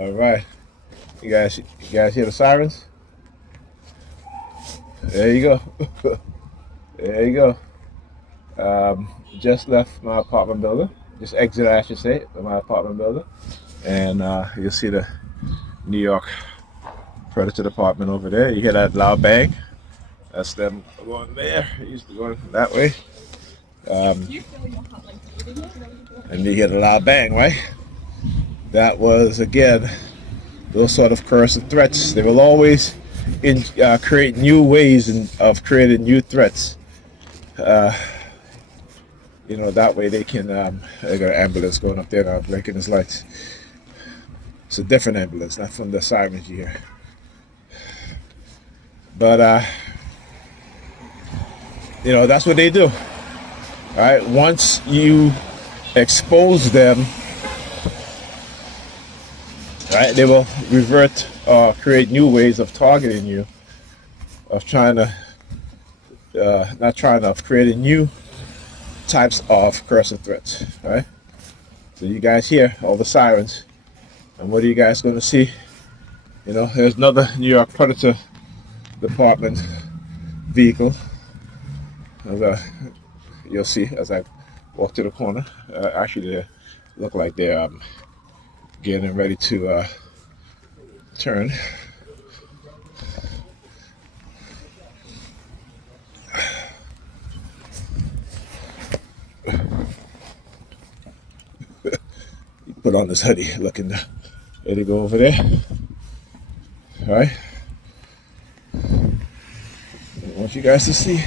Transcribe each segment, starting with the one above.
All right, you guys hear the sirens? There you go. There you go. Just left my apartment building. Just exited, I should say, my apartment building, and you'll see the New York Predator Department over there. You hear that loud bang? That's them going there. Used to going that way. Um, and you hear the loud bang, right? That was again those sort of coercive threats. They will always create new ways of creating new threats. Uh, that way they can. I got an ambulance going up there now, blinking his lights. It's a different ambulance, not from the sirens you hear. But that's what they do. All right. Once you expose them, right, they will revert or create new ways of targeting you, of creating new types of coercive threats. Right. So you guys hear all the sirens, and what are you guys going to see? There's another New York Predator Department vehicle. You'll see as I walk to the corner. Actually, they look like they're getting ready to turn. Put on this hoodie, looking ready to go over there. All right. I want you guys to see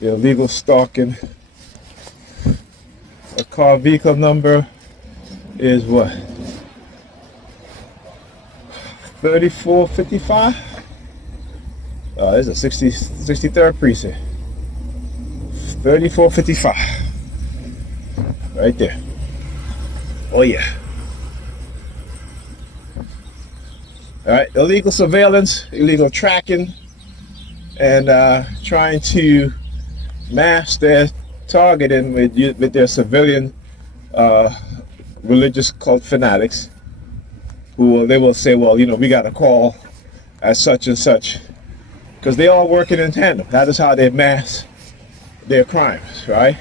the illegal stalking. A car vehicle number is what? 3455? This is a 63rd precinct. 3455. Right there. Oh yeah. All right, illegal surveillance, illegal tracking, and trying to mask their targeting with their civilian religious cult fanatics, they will say, well, we got a call at such and such, because they all working in tandem. That is how they mask their crimes, right?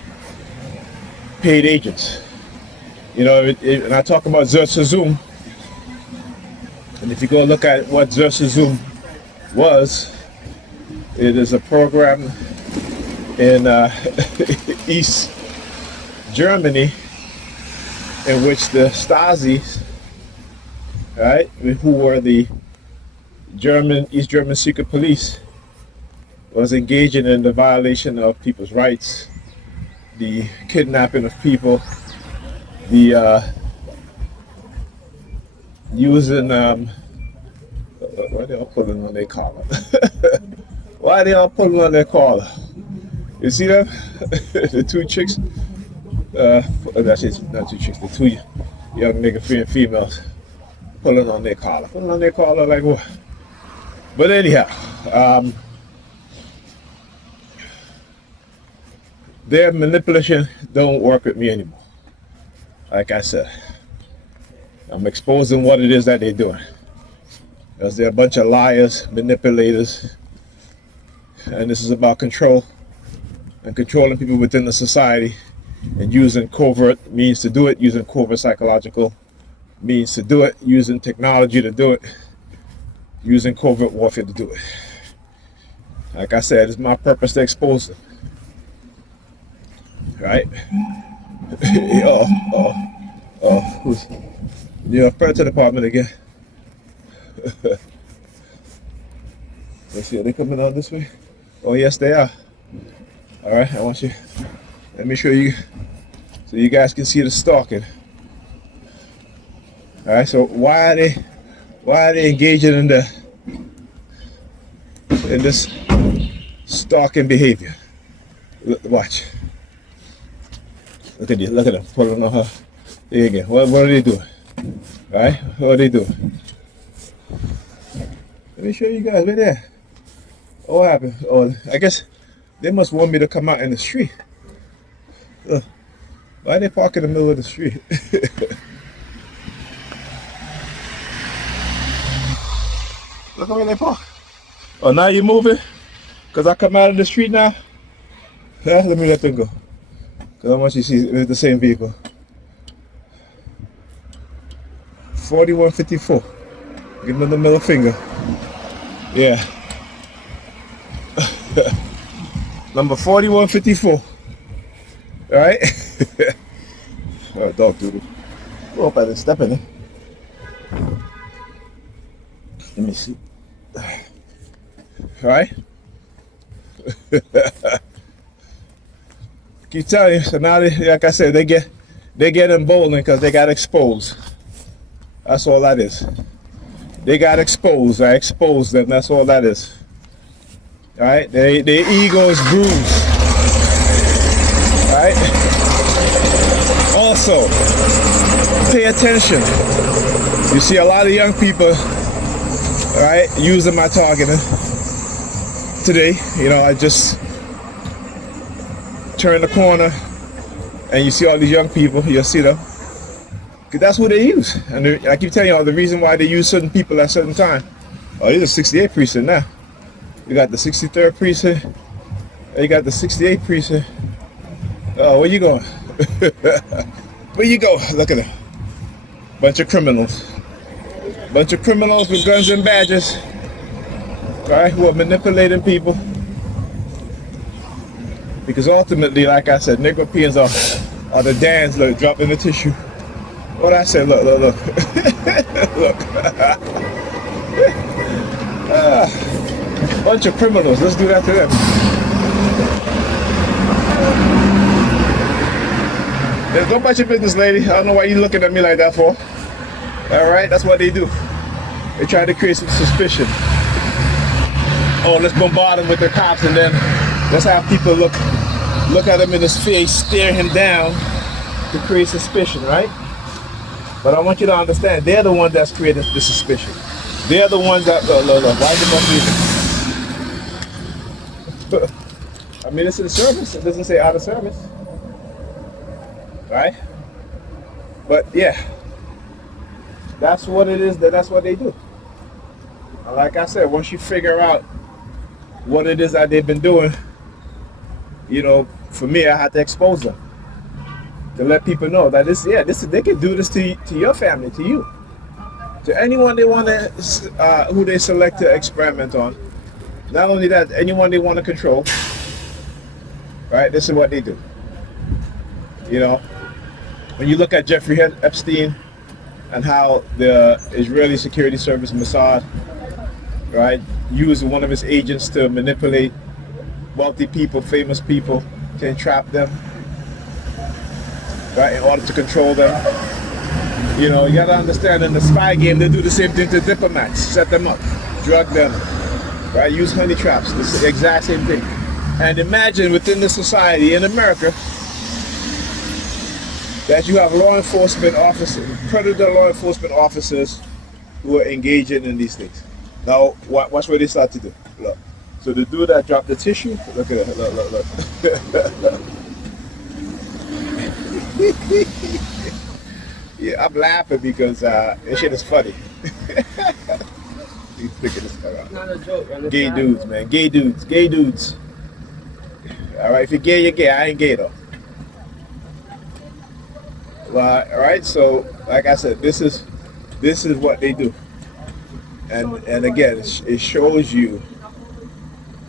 Paid agents. And I talk about Zoom. And if you go look at what Zoom was, it is a program in East Germany in which the Stasi, right, who were the East German secret police, was engaging in the violation of people's rights, the kidnapping of people, the using why are they all pulling on their collar? Why are they all pulling on their collar? You see them? The two chicks, actually not two chicks, the two young nigga females pulling on their collar. Pulling on their collar like what? But anyhow, their manipulation don't work with me anymore. Like I said, I'm exposing what it is that they're doing. Because they're a bunch of liars, manipulators, and this is about control and controlling people within the society, and using covert means to do it, using covert psychological means to do it, using technology to do it, using covert warfare to do it. Like I said, it's my purpose to expose them. Right? Who's New York Predator Department again? Let's see, are they coming out this way? Oh yes, they are. All right, let me show you so you guys can see the stalking. All right, so why are they engaging in this stalking behavior? Watch. Look at them pulling on her. There again. What are they doing? All right, what are they doing? Let me show you guys right there. What happened? Oh, I guess they must want me to come out in the street. Why are they parking in the middle of the street? Look at where they park. Oh, now you're moving? Because I come out of the street now? Yeah, let me let them go. Because I want you to see it's the same vehicle. 4154. Give them the middle finger. Yeah. Number 4154. Alright? Oh, dog doodle. I hope I didn't step in it. Let me see. Alright? Keep telling you, so now they, like I said, they get emboldened because they got exposed. That's all that is. They got exposed. I exposed them. That's all that is. Alright? Their ego is bruised. Alright? Also, pay attention. You see a lot of young people, alright, using my targeting today. You know, I just turn the corner and you see all these young people, you'll see them. Because that's what they use. And I keep telling y'all the reason why they use certain people at certain time. Oh, these are 68th precinct now. You got the 63rd precinct. And you got the 68th precinct. Oh, where you going? Where you go? Look at them. Bunch of criminals. Bunch of criminals with guns and badges. Right? Who are manipulating people. Because ultimately, like I said, Negropeans are the Dans, look, dropping the tissue. What I said, look. Look. Bunch of criminals, let's do that to them. Don't bite your business, lady. I don't know why you're looking at me like that for. Alright, that's what they do. They try to create some suspicion. Oh, let's bombard them with the cops and then let's have people look at him in his face, stare him down to create suspicion, right? But I want you to understand, they're the ones that's created the suspicion. They're the ones that, look, why the fuck I mean, it's in the service, it doesn't say out of service. Right? But yeah, that's what it is, that's what they do. And like I said, once you figure out what it is that they've been doing, you know, for me, I had to expose them. To let people know that they can do this to your family, to you. To anyone they want to, who they select to experiment on. Not only that, anyone they want to control. Right? This is what they do. You know, when you look at Jeffrey Epstein and how the Israeli security service Mossad, right, used one of his agents to manipulate wealthy people, famous people, to entrap them, right, in order to control them. You know, you gotta understand, in the spy game, they do the same thing to diplomats, set them up, drug them, right, use honey traps, the exact same thing. And imagine within the society in America that you have law enforcement officers, predator law enforcement officers who are engaging in these things. Now, watch what they start to do. Look. So the dude that dropped the tissue, look at it, look. Yeah, I'm laughing because this shit is funny. You figure this out. Not a joke, gay dudes, man. Gay dudes. Alright, if you're gay, you're gay. I ain't gay though. Well, alright, so like I said, this is what they do. And again, it shows you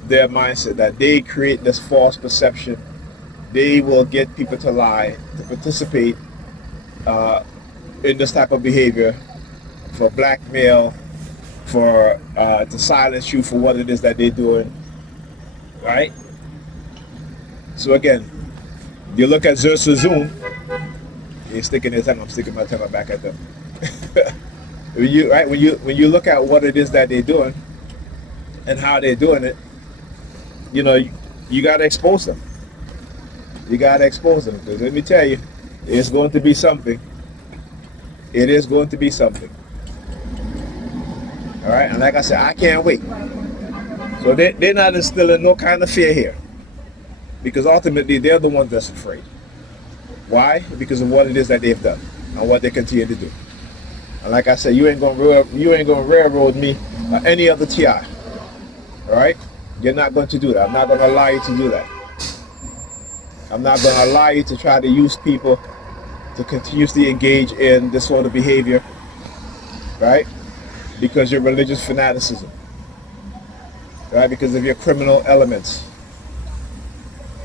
their mindset that they create this false perception. They will get people to lie, to participate in this type of behavior for blackmail, for to silence you for what it is that they're doing, right? So again, you look at Zersa Zoom, he's sticking his tongue, I'm sticking my tongue back at them. when you look at what it is that they're doing and how they're doing it, you know, you gotta expose them. You gotta expose them, because let me tell you, it's going to be something. It is going to be something. All right, and like I said, I can't wait. So they're not instilling no kind of fear here, because ultimately they're the ones that's afraid. Why? Because of what it is that they've done and what they continue to do. And like I said, you ain't gonna railroad me or any other TI. All right? You're not going to do that. I'm not going to allow you to do that. I'm not going to allow you to try to use people to continuously engage in this sort of behavior, right? Because your religious fanaticism, right? Because of your criminal elements,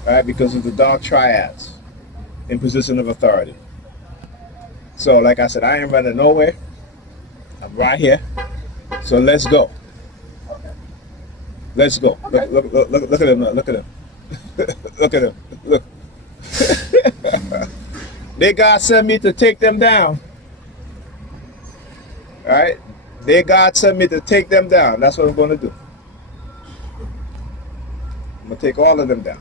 right? Because of the dark triads in position of authority. So, like I said, I ain't running nowhere. I'm right here. So let's go. Let's go. Look at him. Look at him. Look at him. Look. They God sent me to take them down. All right? They God sent me to take them down. That's what I'm going to do. I'm going to take all of them down.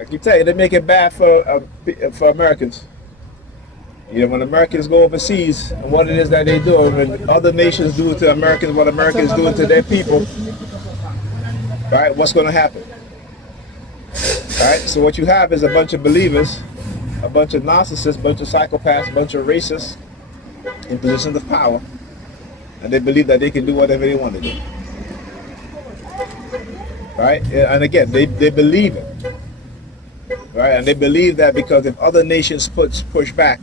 I can tell you, they make it bad for Americans. You know, when Americans go overseas and what it is that they do, when other nations do to Americans what Americans do to their people, right, what's going to happen? All right, so what you have is a bunch of believers, a bunch of narcissists, a bunch of psychopaths, a bunch of racists in positions of power, and they believe that they can do whatever they want to do. Right? And again, they believe it. Right? And they believe that because if other nations push back,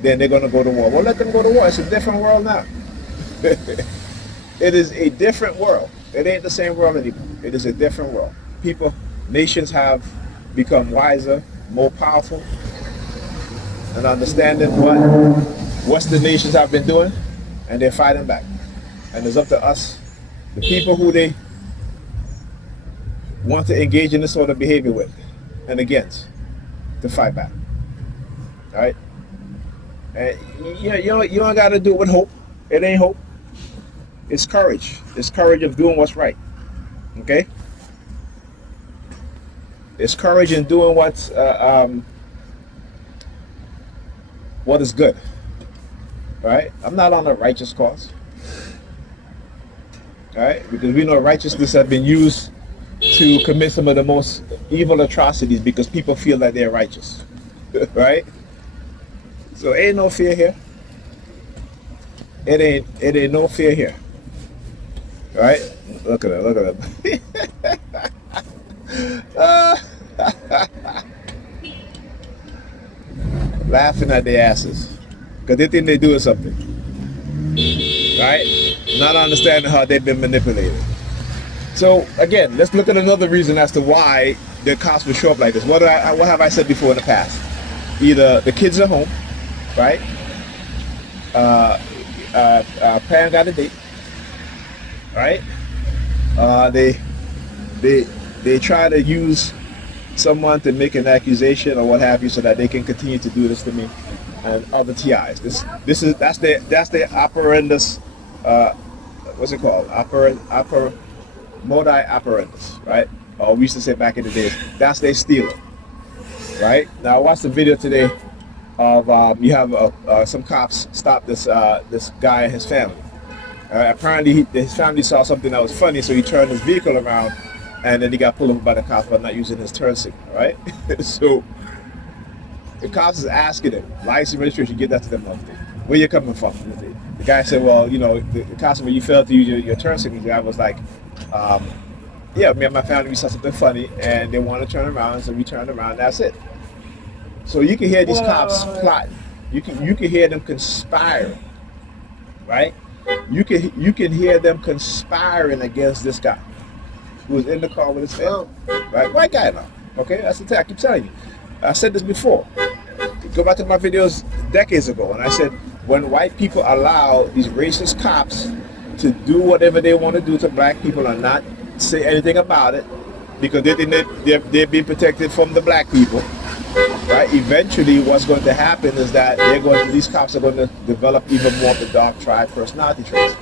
then they're going to go to war. Well, let them go to war. It's a different world now. It is a different world. It ain't the same world anymore. It is a different world. Nations have become wiser, more powerful, and understanding what Western nations have been doing, and they're fighting back. And it's up to us, the people who they want to engage in this sort of behavior with and against, to fight back. All right? And you don't got to do it with hope. It ain't hope. It's courage. It's courage of doing what's right. Okay? It's courage in doing what is good. Right? I'm not on a righteous cause. All right? Because we know righteousness has been used to commit some of the most evil atrocities because people feel that they're righteous. Right? So ain't no fear here. It ain't no fear here. Right? Look at him. Laughing at their asses. Because they think they're doing something. Right? Not understanding how they've been manipulated. So again, let's look at another reason as to why the cops will show up like this. What have I said before in the past? Either the kids are home, right? Parent got a date, right? They try to use someone to make an accusation or what have you, so that they can continue to do this to me and other TIs. That's their operandus. What's it called? Modi operandus, right? Or we used to say back in the days, that's their stealer, right? Now I watched a video today of you have some cops stop this guy and his family. Apparently his family saw something that was funny, so he turned his vehicle around, and then he got pulled over by the cops for not using his turn signal, right? So the cops is asking him, license registration, give that to them. Where you coming from? The guy said, well, the cops, when you failed to use your turn signal, the guy was like, yeah, me and my family, we saw something funny, and they want to turn around, so we turned around, that's it. So you can hear these cops plotting. You can hear them conspiring, right? You can hear them conspiring against this guy who was in the car with his family, right? White guy now, okay? That's the thing. I keep telling you. I said this before. Go back to my videos decades ago, and I said when white people allow these racist cops to do whatever they want to do to black people and not say anything about it because they think they're being protected from the black people, right? Eventually what's going to happen is that these cops are going to develop even more of the dark triad personality traits,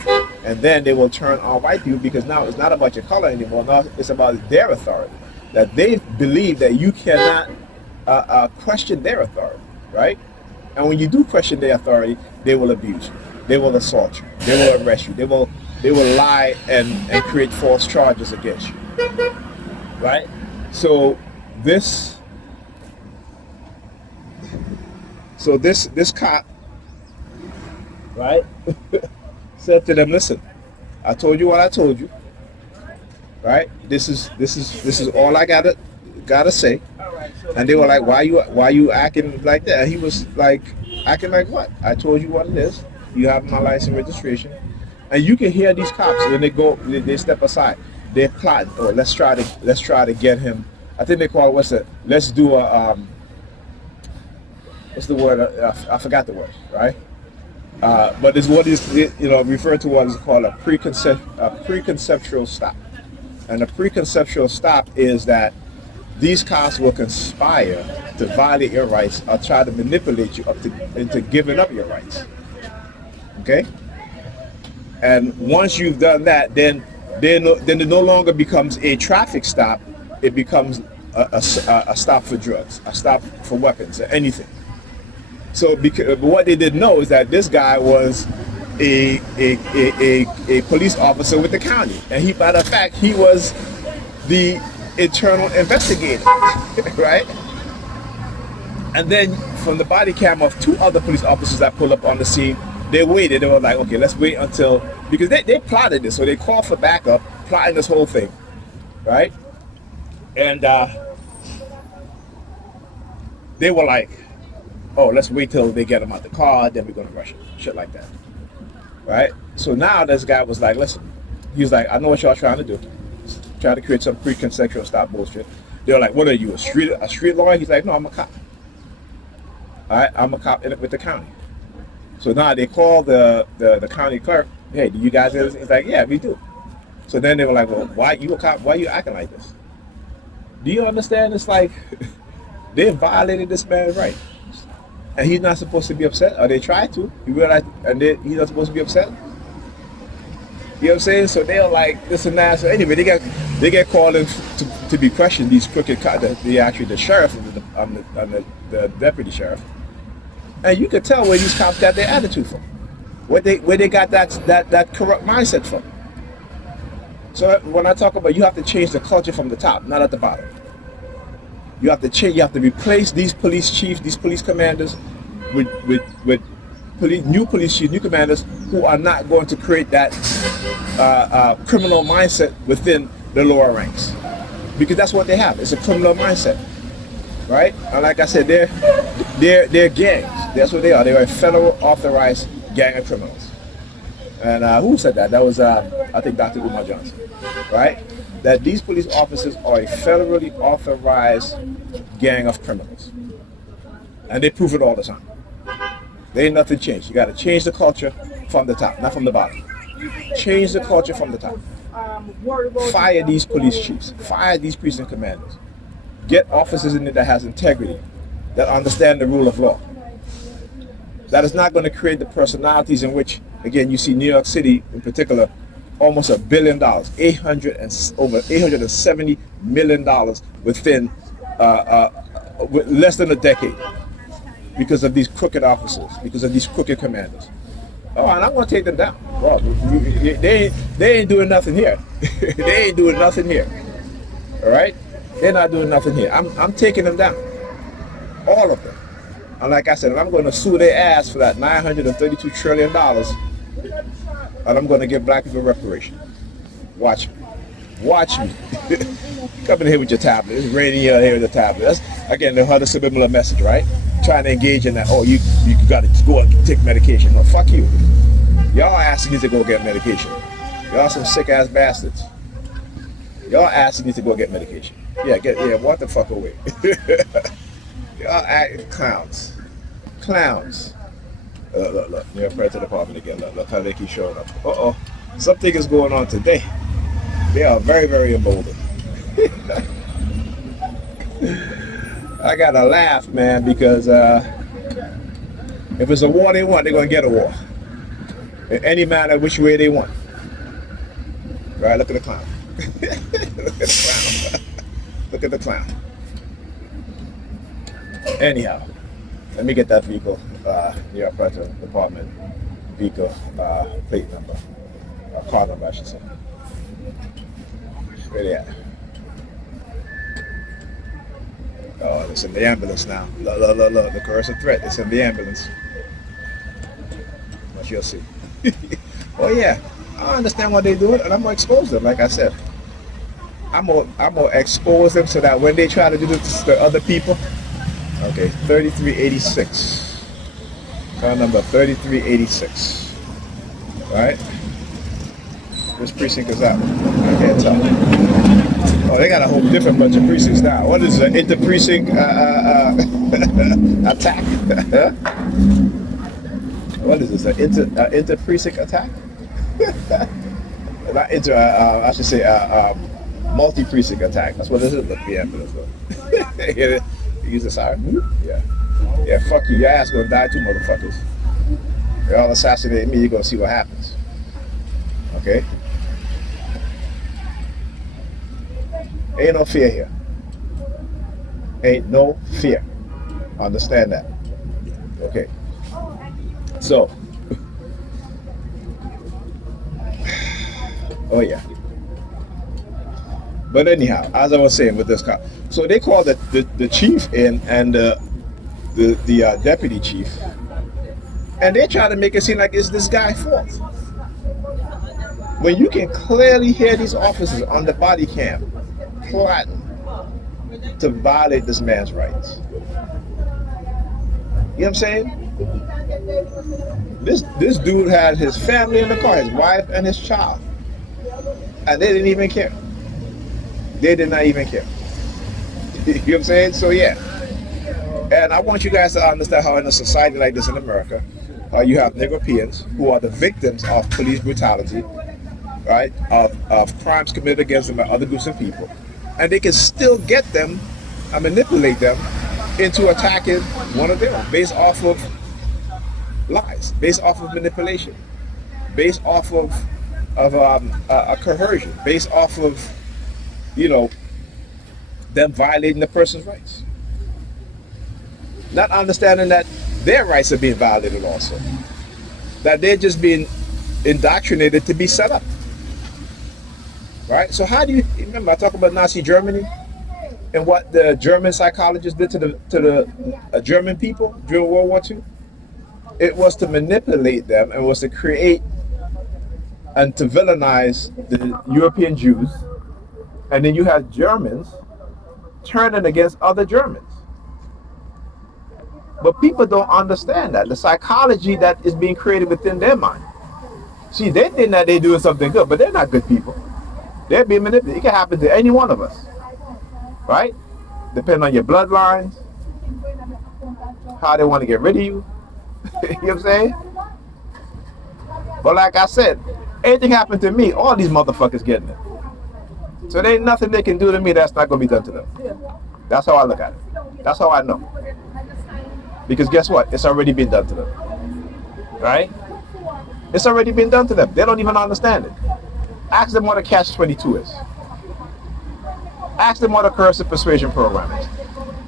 and then they will turn on white people, because now it's not about your color anymore. Now it's about their authority, that they believe that you cannot question their authority, right? And when you do question their authority, they will abuse you, they will assault you, they will arrest you, they will lie and create false charges against you, right? So this cop right? Said to them, listen, I told you what I told you, right? This is all I gotta say. And they were like, why you acting like that? And he was like, acting like what? I told you what it is. You have my license registration. And you can hear these cops when they step aside. They're plotting. Oh, let's try to get him. I think they call it let's do a what's the word? I forgot the word, right? But it's what is referred to what is called a preconceptual stop. And a preconceptual stop is that these cops will conspire to violate your rights or try to manipulate you into giving up your rights. Okay? And once you've done that, then it no longer becomes a traffic stop. It becomes a stop for drugs, a stop for weapons, or anything. So what they didn't know is that this guy was a police officer with the county, and matter of fact, he was the internal investigator, right? And then from the body cam of two other police officers that pulled up on the scene, they waited. They were like, okay, let's wait until, because they plotted this, so they called for backup, plotting this whole thing, right? And they were like, oh, let's wait till they get him out the car, then we're gonna rush him, shit like that, right? So now this guy was like, listen, he was like, I know what y'all trying to do, trying to create some preconceptual stop bullshit. They were like, what are you, a street lawyer? He's like, no, I'm a cop. All right, I'm a cop with the county. So now they call the county clerk. Hey, do you guys do this? He's like, yeah, we do. So then they were like, well, why you a cop? Why you acting like this? Do you understand? It's like they violated this man's right, and he's not supposed to be upset. Or they tried to. You realize, and he's not supposed to be upset. You know what I'm saying? So they're like this and that. So anyway, they get called in to be questioned. These crooked cops, the sheriff and the deputy sheriff. And you could tell where these cops got their attitude from, where they got that corrupt mindset from. So when I talk about you have to change the culture from the top, not at the bottom. You have to change. You have to replace these police chiefs, these police commanders, with new police chiefs, new commanders who are not going to create that criminal mindset within the lower ranks, because that's what they have. It's a criminal mindset, right? And like I said, they're gangs. That's what they are. They are a federal authorized gang of criminals. And who said that? That was, I think, Dr. Umar Johnson, right? That these police officers are a federally authorized gang of criminals. And they prove it all the time. There ain't nothing changed. You got to change the culture from the top, not from the bottom. Change the culture from the top. Fire these police chiefs. Fire these precinct commanders. Get officers in there that has integrity, that understand the rule of law. That is not going to create the personalities in which, again, you see New York City in particular, almost $1 billion, over $870 million within less than a decade, because of these crooked officers, because of these crooked commanders. Oh, and I'm going to take them down. Well, they ain't doing nothing here. They ain't doing nothing here. All right? They're not doing nothing here. I'm taking them down. All of them. And like I said, I'm going to sue their ass for that $932 trillion, and I'm going to give black people reparation. Watch me. Watch me. Come in here with your tablet. It's raining here with the tablet. That's, again, the other subliminal message, right? Trying to engage in that, oh, you got to go and take medication. No, fuck you. Y'all asking me to go get medication. Y'all some sick-ass bastards. Y'all asking me to go get medication. Yeah, walk the fuck away. Y'all act clowns. Clowns. Look. NY Predators Dept again. Look how they keep showing up. Uh-oh. Something is going on today. They are very, very emboldened. I gotta laugh, man, because if it's a war they want, they're gonna get a war. In any manner, which way they want. Right, look at the clown. Look at the clown. Look at the clown. Anyhow, let me get that vehicle, NY Predators Dept vehicle plate number, car number, I should say. Where they at? Oh, it's in the ambulance now. Look, the coercive threat. It's in the ambulance. I'm gonna watch, you'll see. Oh yeah, I understand what they do it, and I'm gonna expose them. Like I said, I'm gonna expose them so that when they try to do this to other people, okay, 3386, car number 3386, right? Which precinct is that one? I can't tell. Oh, they got a whole different bunch of precincts now. What is an inter-precinct attack? What is this? An inter-precinct attack? Not inter. I should say multi-precinct attack. That's what this is. Look, yeah, you use the siren. Yeah, yeah. Fuck you. Your ass gonna die too, motherfuckers. They all assassinate me. You're gonna see what happens. Okay. Ain't no fear here. Ain't no fear. Understand that. Okay. So. Oh yeah. But anyhow, as I was saying with this car, so they called the chief in and the deputy chief, and they try to make it seem like it's this guy's fault. When you can clearly hear these officers on the body cam plotting to violate this man's rights. You know what I'm saying? This dude had his family in the car, his wife and his child, and they didn't even care. They did not even care. You know what I'm saying? So yeah. And I want you guys to understand how in a society like this in America, you have Negropeans who are the victims of police brutality, right? Of crimes committed against them by other groups of people. And they can still get them and manipulate them into attacking one of their own based off of lies, based off of manipulation, based off of a coercion, based off of, you know, them violating the person's rights. Not understanding that their rights are being violated also. That they're just being indoctrinated to be set up. Right? So how do you remember I talk about Nazi Germany and what the German psychologists did to the German people during World War II? It was to manipulate them and was to create and to villainize the European Jews. And then you have Germans turning against other Germans. But people don't understand that. The psychology that is being created within their mind. See, they think that they're doing something good, but they're not good people. They're being manipulated. It can happen to any one of us. Right? Depending on your bloodlines, how they want to get rid of you. You know what I'm saying? But like I said, anything happened to me, all these motherfuckers getting it. So there ain't nothing they can do to me that's not going to be done to them. That's how I look at it. That's how I know. Because guess what? It's already been done to them. Right? It's already been done to them. They don't even understand it. Ask them what a catch-22 is. Ask them what a coercive persuasion program is.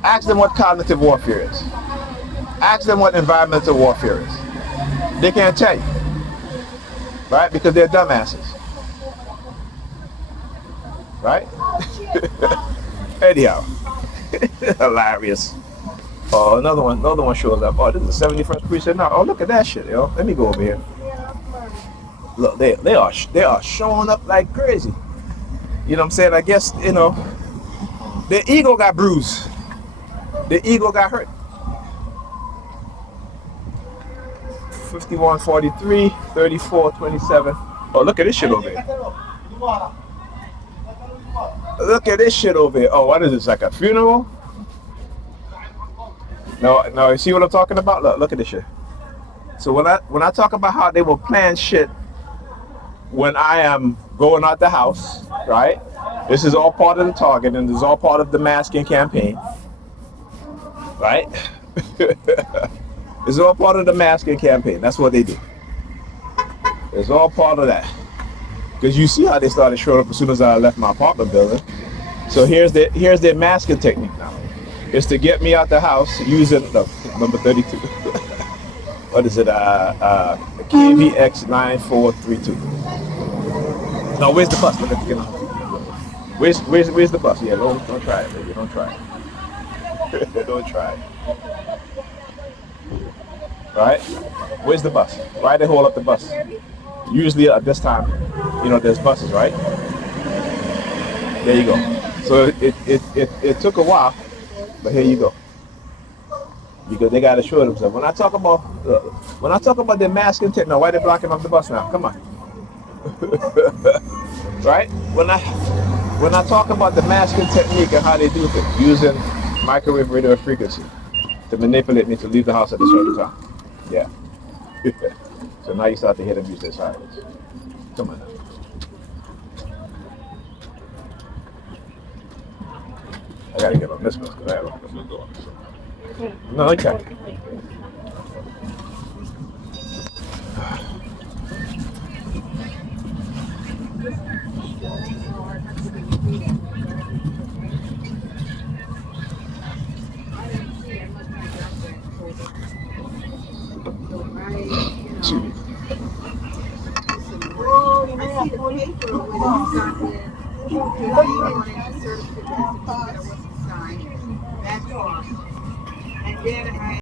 Ask them what cognitive warfare is. Ask them what environmental warfare is. They can't tell you. Right? Because they're dumbasses. Right? Anyhow. Hilarious. Oh, another one shows up. Oh, this is the 71st precinct now. Oh, look at that shit, yo. Let me go over here. Look, they are showing up like crazy. You know what I'm saying? I guess, you know, their ego got bruised. Their ego got hurt. 5143, 3427. Oh, look at this shit over here. Look at this shit over here. Oh, what is this? Like a funeral? No, you see what I'm talking about? Look at this shit. So when I talk about how they will plan shit when I am going out the house, right? This is all part of the target, and this is all part of the masking campaign, right? It's all part of the masking campaign. That's what they do. It's all part of that. Because you see how they started showing up as soon as I left my apartment building. So here's their masking technique now. It's to get me out the house using number 32. What is it? KVX 9432. No, where's the bus? Look at the Where's the bus? Yeah, don't try it, baby. Don't try it. Don't try it. right? Where's the bus? Why they hold up the bus? Usually at this time, there's buses, right? There you go. So it took a while, but here you go. Because they got to show themselves. When I talk about the masking tech, now why they blocking off the bus now? Come on, right? When I talk about the masking technique and how they do things, using microwave radio frequency to manipulate me to leave the house at a certain time. Yeah. So now you start to hear them use their silence. Come on now. I gotta get on this bus because I have a go on. No, okay. Excuse me.